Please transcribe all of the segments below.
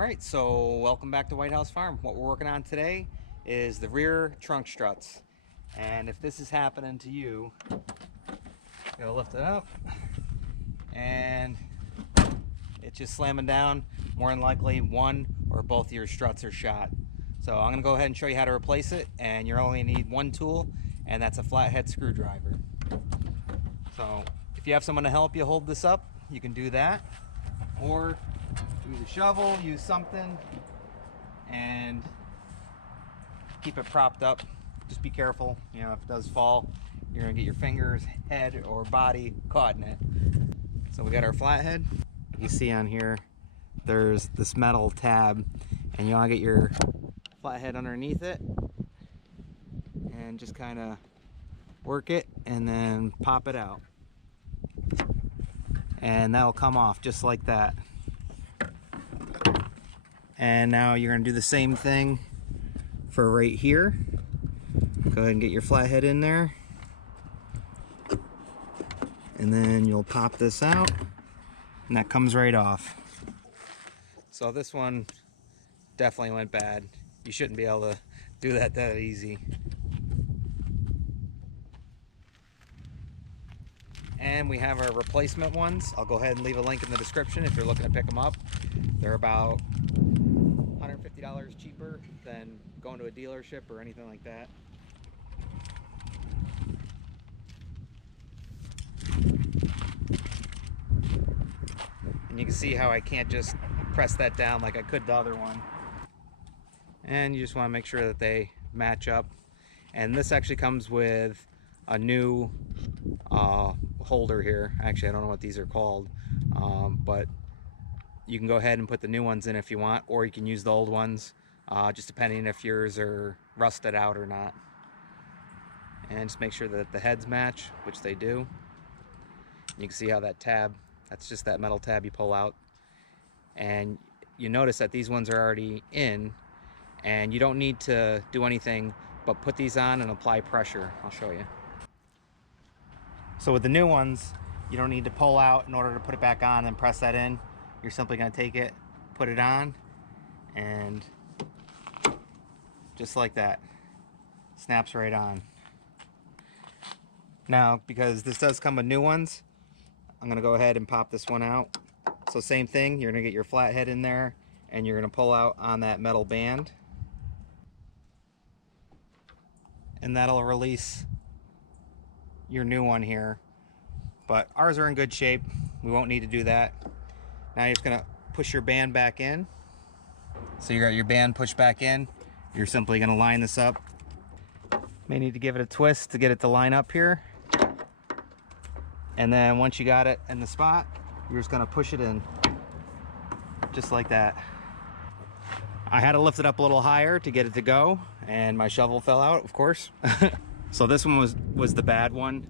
Alright, so welcome back to White House Farm. What we're working on today is the rear trunk struts. And if this is happening to you, gotta lift it up and it's just slamming down. More than likely one or both of your struts are shot. So I'm gonna go ahead and show you how to replace it, and you only need one tool, and that's a flathead screwdriver. So if you have someone to help you hold this up, you can do that, or use a shovel, use something, and keep it propped up. Just be careful, you know, if it does fall, you're gonna get your fingers, head, or body caught in it. So we got our flathead. You see on here, there's this metal tab, and you wanna get your flathead underneath it, and just kinda work it, and then pop it out. And that'll come off just like that. And now you're gonna do the same thing for right here. Go ahead and get your flathead in there. And then you'll pop this out, and that comes right off. So this one definitely went bad. You shouldn't be able to do that easy. And we have our replacement ones. I'll go ahead and leave a link in the description if you're looking to pick them up. They're about $150 cheaper than going to a dealership or anything like that. And you can see how I can't just press that down like I could the other one. And you just want to make sure that they match up. And this actually comes with a new holder here. Actually, I don't know what these are called, but you can go ahead and put the new ones in if you want, or you can use the old ones, just depending if yours are rusted out or not. And just make sure that the heads match, which they do. You can see how that tab, that's just that metal tab you pull out. And you notice that these ones are already in, and you don't need to do anything but put these on and apply pressure. I'll show you. So with the new ones, you don't need to pull out in order to put it back on and press that in. You're simply going to take it, put it on, and just like that, snaps right on. Now, because this does come with new ones, I'm going to go ahead and pop this one out. So same thing, you're going to get your flathead in there, and you're going to pull out on that metal band. And that'll release your new one here. But ours are in good shape. We won't need to do that. Now you're just gonna push your band back in. So you got your band pushed back in. You're simply gonna line this up. May need to give it a twist to get it to line up here. And then once you got it in the spot, you're just gonna push it in. Just like that. I had to lift it up a little higher to get it to go, and my shovel fell out, of course. So this one was the bad one,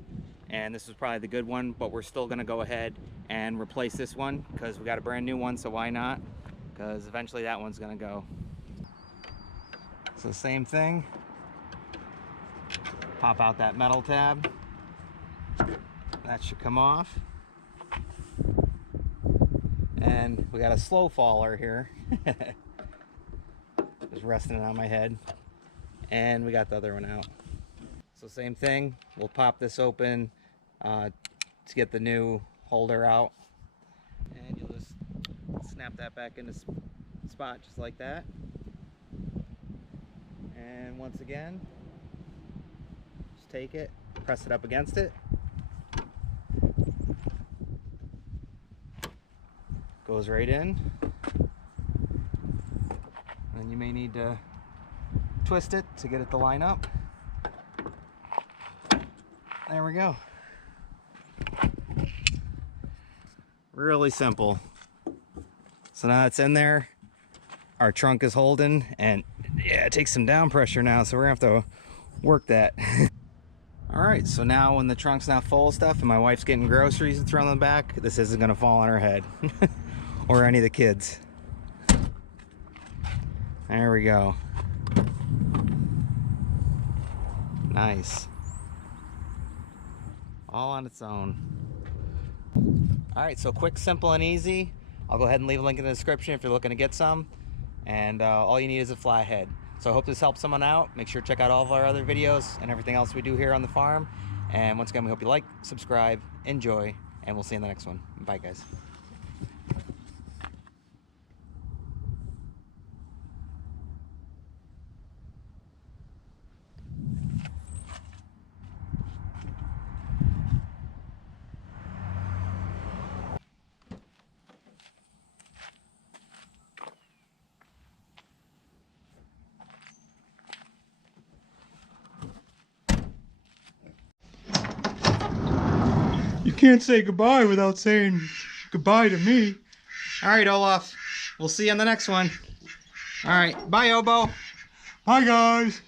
and this was probably the good one, but we're still gonna go ahead and replace this one because we got a brand new one, so why not? Because eventually that one's gonna go. So same thing. Pop out that metal tab. That should come off. And we got a slow faller here. Just resting it on my head. And we got the other one out. So same thing, we'll pop this open to get the new holder out. And you'll just snap that back into spot just like that. And once again, just take it, press it up against it. Goes right in. And you may need to twist it to get it to line up. There we go. Really simple. So now it's in there. Our trunk is holding, and yeah, it takes some down pressure now, so we're gonna have to work that. All right, so now when the trunk's not full of stuff and my wife's getting groceries and thrown in the back, this isn't gonna fall on her head or any of the kids. There we go. Nice. All on its own. All right, so quick, simple, and easy. I'll go ahead and leave a link in the description if you're looking to get some. and all you need is a flathead. So I hope this helps someone out. Make sure to check out all of our other videos and everything else we do here on the farm. And once again, we hope you like, subscribe, enjoy, and we'll see you in the next one. Bye, guys. You can't say goodbye without saying goodbye to me. All right, Olaf. We'll see you on the next one. All right. Bye, Obo. Bye, guys.